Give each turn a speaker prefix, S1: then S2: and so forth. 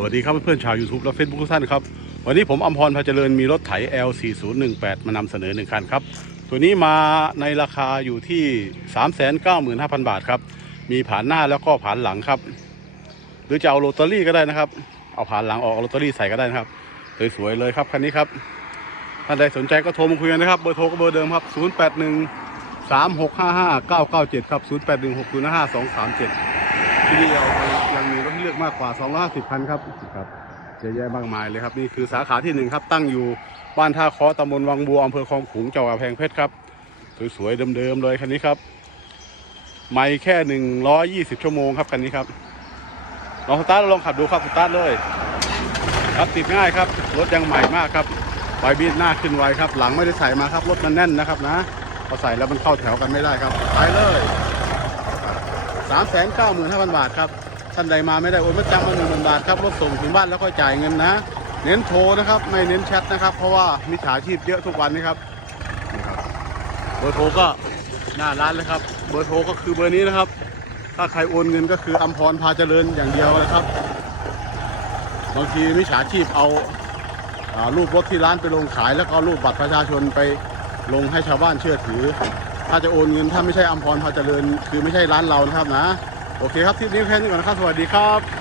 S1: สวัสดีครับเพื่อนๆชาว YouTube และ Facebook ทุกท่านครับ วันนี้ผมอมพรพาเจริญมีรถไถ L4018 มานำเสนอหนึ่งคันครับ ตัวนี้มาในราคาอยู่ที่ 395,000 บาทครับ มีผ่านหน้าแล้วก็ผ่านหลังครับ หรือจะเอาโรตารี่ก็ได้นะครับ เอาผ่านหลังออกเอาโรตารี่ใส่ก็ได้นะครับ สวยๆเลยครับคันนี้ครับท่านใดสนใจก็โทรมาคุยกันนะครับเบอร์โทรก็เบอร์เดิมครับ 081 3655 997 ครับ 081 605 237ที่นี่เรายังมีรถให้เลือกมากกว่า 250 คันครับครับเยอะแยะมากมายเลยครับ นี่คือสาขาที่หนึ่งครับ ตั้งอยู่บ้านท่าคอตำบลวังบัวอำเภอคลองขลุงจังหวัดกำแพงเพชรครับ สวยๆเดิมๆเลยคันนี้ครับ ไม่แค่ 120 ชั่วโมงครับคันนี้ครับลองสตาร์ทลองขับดูครับสตาร์ทเลย ครับติดง่ายครับ รถยังใหม่มากครับไวบีดหน้าขึ้นไวครับ หลังไม่ได้ใส่มาครับ รถมันแน่นนะครับนะพอใส่แล้วมันเข้าแถวกันไม่ได้ครับไปเลยสามแสนเก้าหมื่นห้าพันบาทครับ ท่านใดมาไม่ได้โอนมาจำมาหนึ่งหมื่นบาทครับรถส่งถึงบ้านแล้วก็จ่ายเงินนะ เน้นโทรนะครับไม่เน้นแชทนะครับ เพราะว่ามิจฉาชีพเยอะทุกวันนี้ครับเบอร์โทรก็หน้าร้านเลยครับ เบอร์โทรก็คือเบอร์นี้นะครับ ถ้าใครโอนเงินก็คืออัมพรพาเจริญอย่างเดียวนะครับบางทีมิจฉาชีพเอารูปรถที่ร้านไปลงขาย แล้วก็รูปบัตรประชาชนไปลงให้ชาวบ้านเชื่อถือ ถ้าจะโอนเงินถ้าไม่ใช่อัมพรพาเจริญ คือไม่ใช่ร้านเรานะครับนะ โอเคครับทริปนี้แค่นี้ก่อนนะครับ สวัสดีครับ